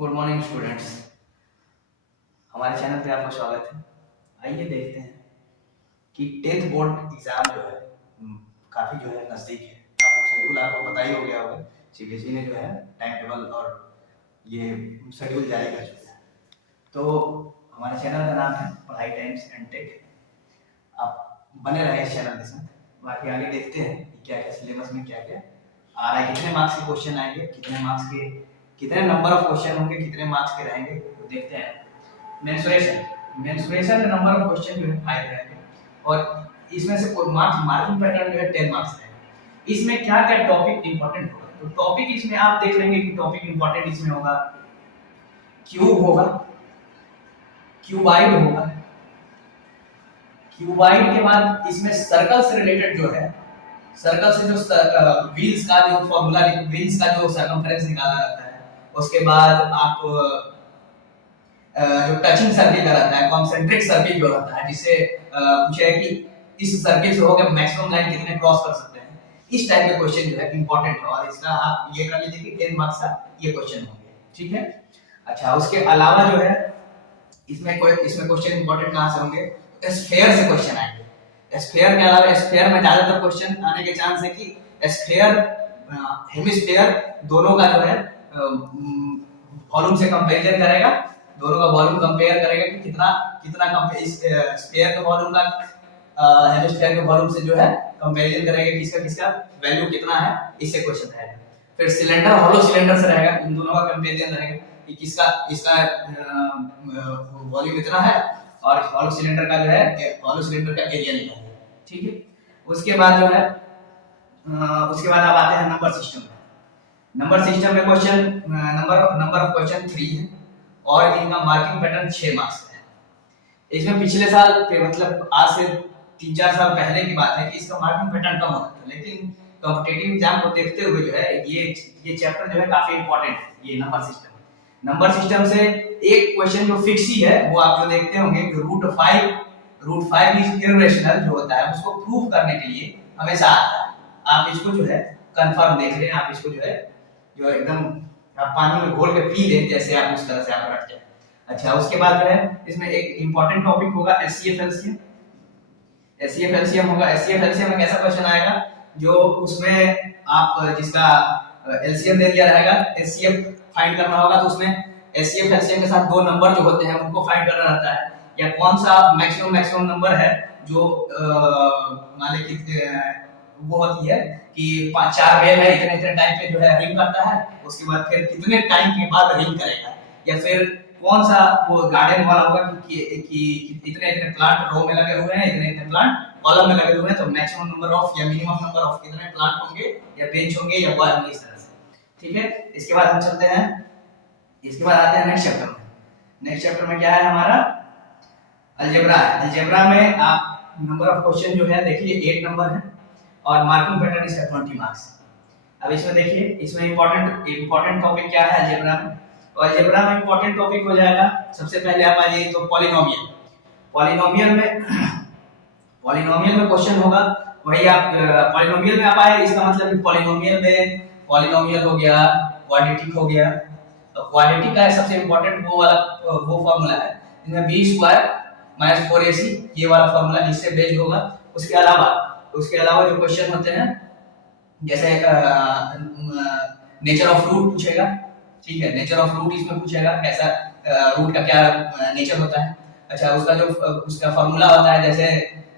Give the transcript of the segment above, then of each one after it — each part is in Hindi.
Good morning students. हमारे चैनल पे आपका स्वागत है। आइए देखते हैं कि 10th बोर्ड एग्जाम जो है काफ़ी जो है नज़दीक है। आपको शेड्यूल आपको पता ही हो गया होगा। सीबीएसई ने जो है टाइम टेबल और ये शेड्यूल जारी कर चुका है। तो हमारे चैनल का नाम है पढ़ाई टाइम्स एंड टेक। आप बने रहे इस चैनल के साथ। बाकी आगे देखते हैं कि क्या क्या सिलेबस में क्या क्या आ रहा है, कितने मार्क्स के क्वेश्चन आएंगे, कितने नंबर ऑफ क्वेश्चन होंगे, कितने मार्क्स के रहेंगे, तो देखते हैं। मेंसुरेशन का नंबर ऑफ क्वेश्चन जो है 5 रहेंगे और इसमें से मार्किंग पैटर्न जो है 10 मार्क्स रहेंगे। इसमें क्या क्या टॉपिक इंपॉर्टेंट होगा, तो टॉपिक इसमें आप देख लेंगे कि टॉपिक इंपॉर्टेंट इसमें होगा क्यूब होगा, क्यूबाइड होगा। क्यूबाइड के बाद इसमें सर्कल से रिलेटेड जो है, सर्कल से जो व्हील्स का जो फॉर्मूला, व्हील्स का जो सर्कमफेरेंस निकाला जाता है, उसके बाद आप जो टचिंग सर्किल का रहता है, कॉन्सेंट्रिक सर्किल जो रहता है, जिससे पूछा है कि इस सर्किल से होकर मैक्सिमम लाइन कितने क्रॉस कर सकते हैं। इस टाइप के क्वेश्चन जो है इंपॉर्टेंट है और इसका आप ये कर लीजिए कि 10 मार्क्स का ये क्वेश्चन होंगे, ठीक है। अच्छा, उसके अलावा जो है इसमें क्वेश्चन इंपॉर्टेंट कहां से होंगे, स्फीयर से क्वेश्चन आएंगे। स्फीयर के अलावा स्फीयर में ज्यादातर क्वेश्चन आने के चांस है कि स्फीयर हेमिस्फीयर दोनों का जो है वॉल्यूम से कंपैरिजन करेगा, दोनों का वॉल्यूम कंपेयर करेगा कि कितना स्फीयर का वॉल्यूम का हेमिस्फीयर के वॉल्यूम से जो है कंपैरिजन करेगा कि किसका वैल्यू कितना है, इससे क्वेश्चन रहेगा। फिर सिलेंडर हॉलो सिलेंडर से रहेगा, इन दोनों का कंपैरिजन रहेगा कि इसका वॉल्यूम कितना है और हॉलो सिलेंडर का जो है हॉलो सिलेंडर का एरिया निकालना है, ठीक है। उसके बाद जो है उसके बाद आप आते हैं नंबर सिस्टम में। नंबर सिस्टम में क्वेश्चन नंबर ऑफ क्वेश्चन 3 है और इनका मार्किंग पैटर्न 6 मार्क्स है। इसमें पिछले साल मतलब आज से 3-4 साल पहले की बात है कि इसका मार्किंग पैटर्न कम होता था, लेकिन कॉम्पिटिटिव एग्जाम को देखते हुए जो है ये चैप्टर जो है काफी इंपॉर्टेंट है। ये नंबर सिस्टम से एक क्वेश्चन जो फिक्स ही है, वो आप जो देखते होंगे कि रूट 5 इज इररेशनल जो होता है, उसको प्रूव करने के लिए हमेशा आता है। आप इसको जो है कंफर्म देख लें, आप इसको जो है एकदम आप पानी में घोल के पी लें, जैसे आप उस तरह से आप रट जाए। अच्छा, उसके बाद जो है इसमें एक इंपॉर्टेंट टॉपिक होगा एचसीएफ एलसीएम। एचसीएफ एलसीएम होगा। एचसीएफ एलसीएम में कैसा क्वेश्चन आएगा, जो उसमें आप जिसका एलसीएम दे दिया रहेगा, एचसीएफ फाइंड करना होगा, तो उसमें एचसीएफ एलसीएम के साथ दो नंबर जो होते हैं उनको फाइंड करना रहता है, या कौन सा मैक्सिमम नंबर है जो मान लीजिए कि वो होती है कि 4 बेल है, इतने टाइम पे जो है रिंग करता है, उसके बाद फिर कितने टाइम के बाद रिंग करेगा, या फिर कौन सा वो गार्डन वाला होगा कि इतने प्लांट रो में लगे हुए हैं, इतने प्लांट कॉलम में लगे हुए हैं, तो मैक्सिमम नंबर ऑफ या मिनिमम नंबर ऑफ कितने प्लांट होंगे या बेंच होंगे या बॉय होंगे, इस तरह से, ठीक है। इसके बाद हम चलते हैं, इसके बाद आते हैं नेक्स्ट चैप्टर में। नेक्स्ट चैप्टर में क्या है हमारा, अलजेब्रा है। अलजेब्रा में आप नंबर ऑफ क्वेश्चन जो है देखिए 8 नंबर है और मार्किंग पैटर्न इसका 20 मार्क्स। अब इसमें देखिए, इसमें इंपॉर्टेंट टॉपिक क्या है अलजेब्रा में, तो अलजेब्रा में इंपॉर्टेंट टॉपिक हो जाएगा सबसे पहले आप आइए तो पॉलिनोमियल में क्वेश्चन होगा। वही आप पॉलिनोमियल में आप आए, इसका मतलब पॉलिनोमियल हो गया, क्वाड्रेटिक हो गया। तो क्वाड्रेटिक का सबसे इंपॉर्टेंट वो फार्मूला है जिसमें b² - 4ac ये वाला फार्मूला इससे बेस्ड होगा। उसके अलावा जो क्वेश्चन होते हैं, जैसे नेचर ऑफ रूट पूछेगा, ठीक है, नेचर ऑफ रूट इसमें पूछेगा, कैसा रूट का क्या नेचर होता है। अच्छा, उसका फार्मूला होता है, जैसे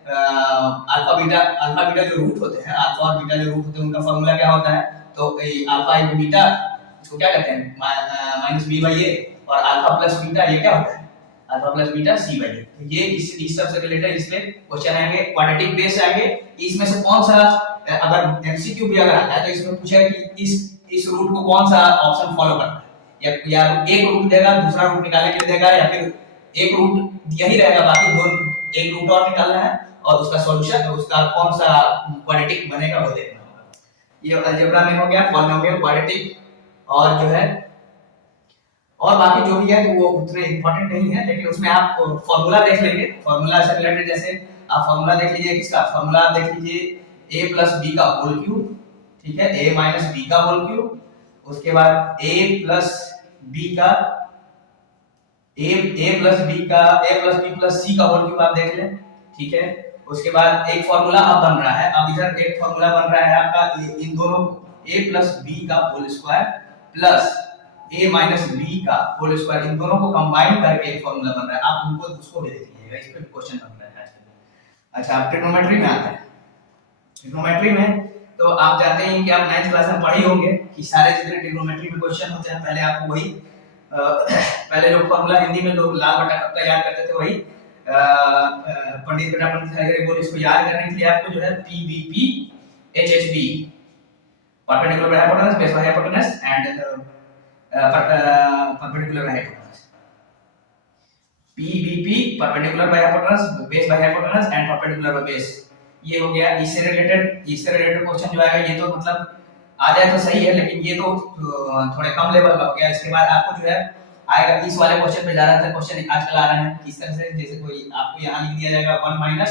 अल्फा बीटा जो रूट होते हैं, अल्फा और बीटा जो रूट होते हैं उनका फार्मूला क्या होता है, तो अल्फा इनटू बीटा इसको क्या कहते हैं -b/a, और अल्फा प्लस बीटा ये क्या होता है, अल्फा प्लस बीटा c/a। ये इस सब से रिलेटेड इस पे क्वेश्चन आएंगे, क्वाड्रेटिक बेस आएंगे। इसमें से कौन सा, अगर एमसीक्यू भी अगर आता है तो इसमें पूछेगा कि इस रूट को कौन सा ऑप्शन फॉलो करना है, या एक रूट देगा, दूसरा रूट निकालने के लिए देगा, या फिर एक रूट यही रहेगा, बाकी एक रूट और निकालना है और उसका सॉल्यूशन, उसका कौन सा क्वाड्रेटिक बनेगा वो देखना होगा। ये अलजेब्रा में हो गया पॉलिनोमियल, क्वाड्रेटिक और जो है और बाकी जो भी है तो वो उतने इंपॉर्टेंट नहीं है, लेकिन उसमें आप फॉर्मूला देख लेंगे। फॉर्मूला से रिलेटेड जैसे आप फॉर्मूला देख लीजिए, किसका फॉर्मूला आप देख लीजिए a + b का होल क्यूब, ठीक है, a - b का होल क्यूब, उसके बाद a + बी का ए प्लस बी प्लस सी का होल क्यूब आप देख लें, ठीक है। उसके बाद एक फॉर्मूला अब बन रहा है, अब इधर एक फॉर्मूला बन रहा है आपका इन दोनों a प्लस बी का whole square plus a minus B का होल स्क्वायर, इन दोनों को कंबाइन करके एक फॉर्मूला बन रहा है। आप उनको उसको भी देख लीजिएगा, इस पे क्वेश्चन बन रहा है। अच्छा, आप ट्रिग्नोमेट्री में आते हैं। ट्रिग्नोमेट्री में तो आप जानते हैं कि आप 9th क्लास में पढ़े होंगे कि सारे जितने ट्रिग्नोमेट्री में क्वेश्चन होते हैं, पहले आपको वही पहले लोग फॉर्मूला हिंदी में लोग लाल बटा कब याद करते थे, वही पंडित बटा पंडित हरिहर बोल, इसको याद करने के लिए आपको जो है PBP HHB perpendicular by hypotenuse, base by hypotenuse and perpendicular by hypotenuse, PBP perpendicular by hypotenuse, base by hypotenuse and perpendicular by base. ये हो गया। इससे रिलेटेड क्वेश्चन जो आएगा ये तो मतलब आ जाए तो सही है, लेकिन ये तो थोड़े कम लेवल का हो गया। इसके बाद आपको जो है आएगा इस वाले क्वेश्चन पे ज्यादातर क्वेश्चन आजकल आ रहे हैं किस तरह से, जैसे कोई आपको यहाँ लिख दिया जाएगा 1 माइनस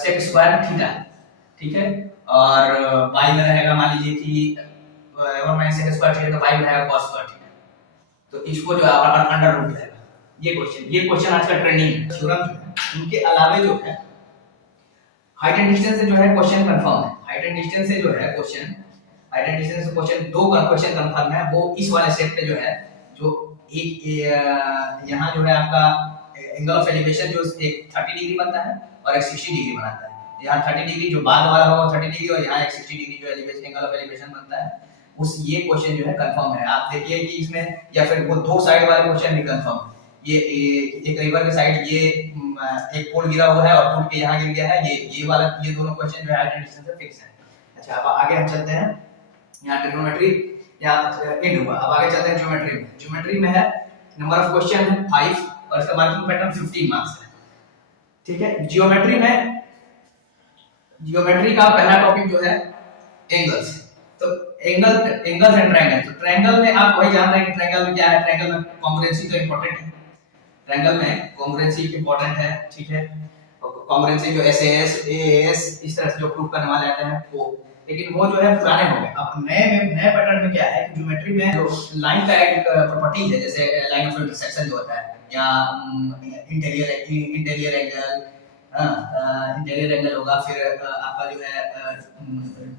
सेक स्क्वायर थीटा, ठीक है, और y में रहेगा मान लीजिए कि 1 माइनस सेक स्क्वायर थीटा, तो y में रहेगा cos स्क्वायर थीटा, तो इसको जो अंडर रूट रहेगा। ये क्वेश्चन आजकल ट्रेंडिंग है। थ्योरम जो है उनके अलावे जो है हाइट एंड डिस्टेंस से जो है क्वेश्चन कंफर्म है। हाइट एंड डिस्टेंस से जो है क्वेश्चन, हाइट एंड डिस्टेंस से क्वेश्चन दो का क्वेश्चन कंफर्म है। वो इस वाले सेट पे जो है, जो एक यहाँ जो है आपका एंगल ऑफ एलिवेशन जो एक 30 डिग्री बनता है और एक 60 डिग्री बनाता है। यहाँ 30 डिग्री जो बाद वाला होगा 30 डिग्री, और यहाँ एक 60 डिग्री जो एलिवेशन एंगल ऑफ एलिवेशन बनता है, उस ये क्वेश्चन जो है कंफर्म है। आप देखिए कि इसमें, या फिर वो दो साइड वाले क्वेश्चन भी कंफर्म है। ये एक रिवर के साइड ये एक पोल गिरा हुआ है और पोल के यहाँ गिर गया है, ये वाला, ये दोनों क्वेश्चन जो है हाइट एंड डिस्टेंस से फिक्स है। अच्छा, अब आगे हम चलते हैं। यहाँ ट्रिग्नोमेट्री या एंड हुआ, अब आगे चलते हैं ज्योमेट्री में। ज्योमेट्री में है नंबर ऑफ क्वेश्चन है 5 और इसका मार्किंग पैटर्न 15 मार्क्स है, ठीक है। ज्योमेट्री में, ज्योमेट्री का पहला टॉपिक जो है एंगल्स। तो एंगल्स एंड ट्रायंगल। तो ट्रायंगल में आप वही जान रहे हैं कि ट्रायंगल में क्या है। ट्रायंगल में कॉन्ग्रुएंसी तो इंपॉर्टेंट है, ट्रायंगल में कॉन्ग्रुएंसी इंपॉर्टेंट है, ठीक है। कॉन्ग्रुएंसी जो SAS AAS इस तरह से जो प्रूव करने वाले आते हैं वो, लेकिन वो जो है पुराने हो गए। अब नए पैटर्न में क्या है कि ज्योमेट्री में जो लाइन का एक प्रॉपर्टी है, जैसे लाइन ऑफ इंटरसेक्शन जो होता है, या इंटीरियर एंगल होगा, फिर आपका जो है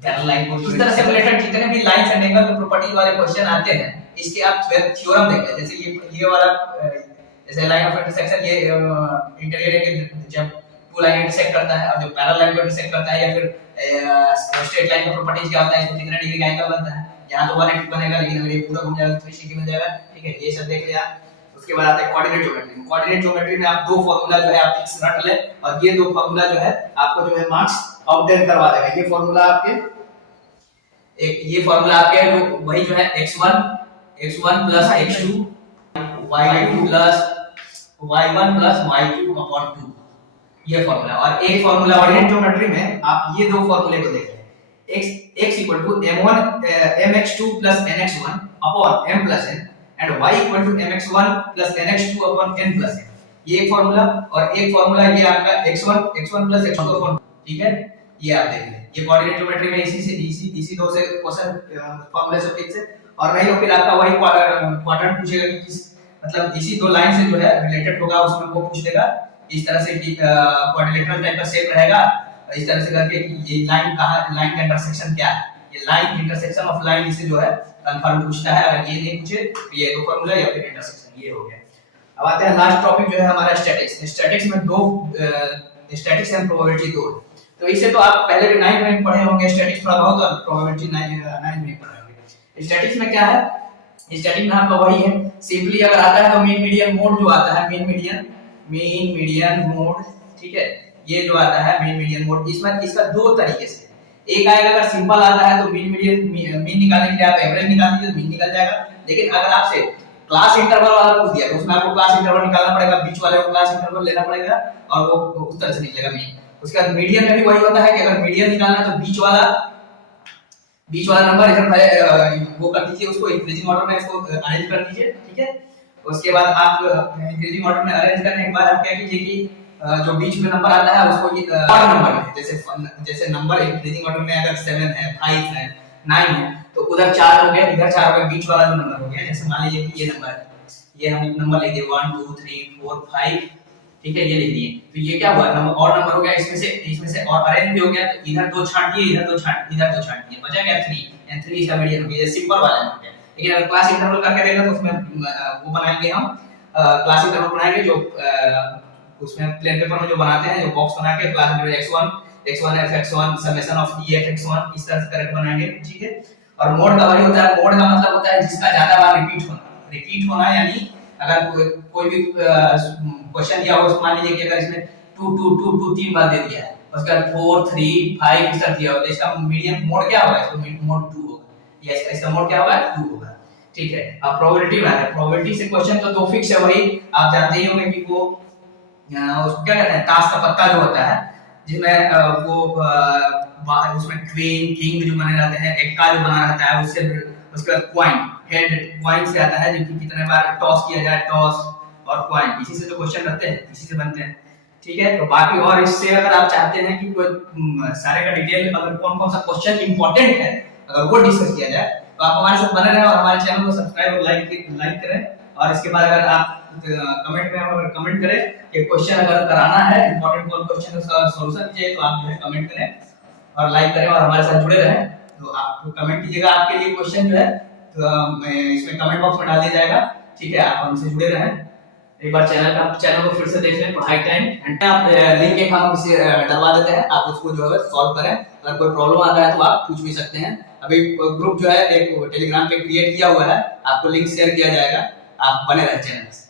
पैरेलल लाइन को, इस तरह से रिलेटेड जितने भी लाइंस एंड एंगल के प्रॉपर्टी वाले क्वेश्चन आते हैं, इसके आप थ्योरम देखते हैं। जैसे ये वाला, जैसे लाइन ऑफ इंटरसेक्शन, ये इंटीरियर एंगल जब टू लाइन इंटरसेक्ट करता है, और जो पैरेलल लाइन को इंटरसेक्ट करता है, या फिर स्ट्रेट लाइन का प्रॉपर्टीज क्या होता है, इसको कितने डिग्री का एंगल बनता है। यहाँ तो 180 बनेगा, लेकिन अगर ये पूरा घूम जाएगा तो 360 बन जाएगा, ठीक है। ये सब देख लिया। उसके बाद आता है कोऑर्डिनेट ज्योमेट्री। कोऑर्डिनेट ज्योमेट्री में आप दो फार्मूला जो है आप फिक्स रट ले, और ये दो फार्मूला जो है आपको जो है मार्क्स आउटडेन करवा देगा। ये फार्मूला आपके, एक ये फार्मूला आपके जो वही जो है x1 plus x2 y2 plus y1 plus y2 upon 2, ये फार्मूला। और एक फार्मूला कोऑर्डिनेट ज्योमेट्री में आप ये दो फार्मूले को देखें, x equal to mx2 plus nx1 upon m plus n and y equal to mx1 plus nx2 upon n plus n, ये एक फार्मूला। और एक फार्मूला ये आपका x1 प्लस x2 अपॉन, ठीक है। ये आप देख लें, ये कोऑर्डिनेट ज्योमेट्री में इसी दो से क्वेश्चन फार्मूले से फिक्स है। और नहीं तो फिर आपका वही क्वाड्रेंट पूछेगा कि किस, मतलब इसी दो लाइन से जो है रिलेटेड होगा, उसमें वो पूछ देगा इस तरह से कि क्वाड्रिलेटरल टाइप का शेप रहेगा, इस तरह से करके कि ये लाइन कहां, लाइन का इंटरसेक्शन क्या है, ये लाइन इंटरसेक्शन ऑफ लाइन इसे जो है कंफर्म पूछता है। अगर ये नहीं पूछे तो ये दो फार्मूला या फिर इंटरसेक्शन, ये हो गया। अब आते हैं लास्ट टॉपिक जो है हमारा स्टैटिक्स। स्टैटिक्स में दो स्टैटिक्स एंड प्रोबेबिलिटी दो, तो इसे तो आप पहले भी 9th में पढ़े होंगे स्टैटिक्स थोड़ा बहुत, और प्रोबेबिलिटी 9th में पढ़े होंगे। स्टैटिक्स में क्या है, स्टैटिक में आपका वही है, सिंपली अगर आता है तो मीन मीडियन मोड जो आता है, मीन मीडियन मोड, ठीक है। ये जो आता है मीन मीडियन मोड, इसमें इसका दो तरीके से, एक आएगा अगर सिंपल आता है तो मीन निकालने के लिए आप एवरेज निकाल दीजिए तो मीन निकल जाएगा। लेकिन अगर आपसे क्लास इंटरवल वाला पूछ दिया तो उसमें आपको क्लास इंटरवल निकालना पड़ेगा, बीच वाले को क्लास इंटरवल लेना पड़ेगा, और वो उस तरह से निकलेगा मीन। उसके बाद मीडियन में भी वही होता है कि अगर मीडियन निकालना है तो बीच वाला नंबर इधर वो कर दीजिए, उसको इंक्रीजिंग ऑर्डर में इसको अरेंज कर दीजिए, ठीक है। उसके बाद आप इंक्रीजिंग ऑर्डर में अरेंज करने के बाद आप क्या कीजिए कि जो बीच में नंबर आता है उसको ये ऑड नंबर में, जैसे नंबर इंक्रीजिंग ऑर्डर में अगर 7 है, 5 है, 9 है, तो उधर 4 हो गया, इधर 4 हो गया, बीच वाला जो नंबर हो गया, जैसे मान लीजिए कि ये नंबर है, ये हम नंबर लिख दिए 1 2 3 4 5, ठीक है, ये लिख दिए। तो ये क्या हुआ, नंबर और नंबर हो गया, इसमें से और अरेंज भी हो गया, तो इधर 2 छांट दिए, इधर 2 छांट दिए, बचा क्या 3, एंड 3 इसका मीडियन, ये सिंपल वाला हो गया। लेकिन अगर क्लास इंटरवल करके देगा तो उसमें वो बनाएंगे हम क्लास इंटरवल बनाएंगे, जो उसमें प्लेन पेपर में जो बनाते हैं, जो बॉक्स बना के class interval x1 f(x1) summation of e f(x1) इस तरह से करके बनाएंगे, ठीक है। और मोड का वही होता है, मोड का मतलब होता है जिसका ज्यादा बार रिपीट होना, यानी अगर कोई भी क्वेश्चन दिया हो, मान लीजिए कि अगर इसमें 2 2 2 2 3 बार दे दिया है, उसके बाद 4 3 5 इस तरह दिया हो, तो इसका मीडियन मोड क्या होगा, इसका मोड 2 होगा, यस इसका मोड क्या होगा 2 होगा, ठीक है। अब प्रोबेबिलिटी बनाना है, प्रोबेबिलिटी से क्वेश्चन तो दो फिक्स है, वही आप जानते ही होंगे कि वो उसको क्या कहते हैं, ताश का पत्ता जो होता है, जिसमें उसमें क्वीन किंग जो बने रहते हैं, एक्का जो बना रहता है, उससे उसके बाद कॉइन, हेड कॉइन से आता है, जो कि कितने बार टॉस किया जाए, टॉस और कॉइन, इसी से तो क्वेश्चन रहते हैं, इसी से बनते हैं, ठीक है। तो बाकी और इससे अगर आप चाहते हैं कि कोई सारे का डिटेल, अगर कौन कौन सा क्वेश्चन इंपॉर्टेंट है, अगर वो डिस्कस किया जाए, तो आप हमारे साथ बने रहें और हमारे चैनल को सब्सक्राइब और लाइक करें। और इसके बाद अगर आप कमेंट में अगर कमेंट करें कि क्वेश्चन अगर कराना है, इंपॉर्टेंट कौन क्वेश्चन का सॉल्यूशन चाहिए, तो आप जो है कमेंट करें और लाइक करें और हमारे साथ जुड़े रहें। तो आप कमेंट कीजिएगा, आपके लिए क्वेश्चन जो है तो इसमें कमेंट बॉक्स में डाल दिया जाएगा, ठीक है। आप हमसे जुड़े रहें, एक बार चैनल को फिर से देख लें, पढ़ाई टाइम एंड आप लिंक एक हम इसे डलवा देते हैं, आप उसको जो है सॉल्व करें। अगर कोई प्रॉब्लम आता है तो आप पूछ भी सकते हैं। अभी ग्रुप जो है एक टेलीग्राम पे क्रिएट किया हुआ है, आपको लिंक शेयर किया जाएगा, आप बने रहें चैनल से।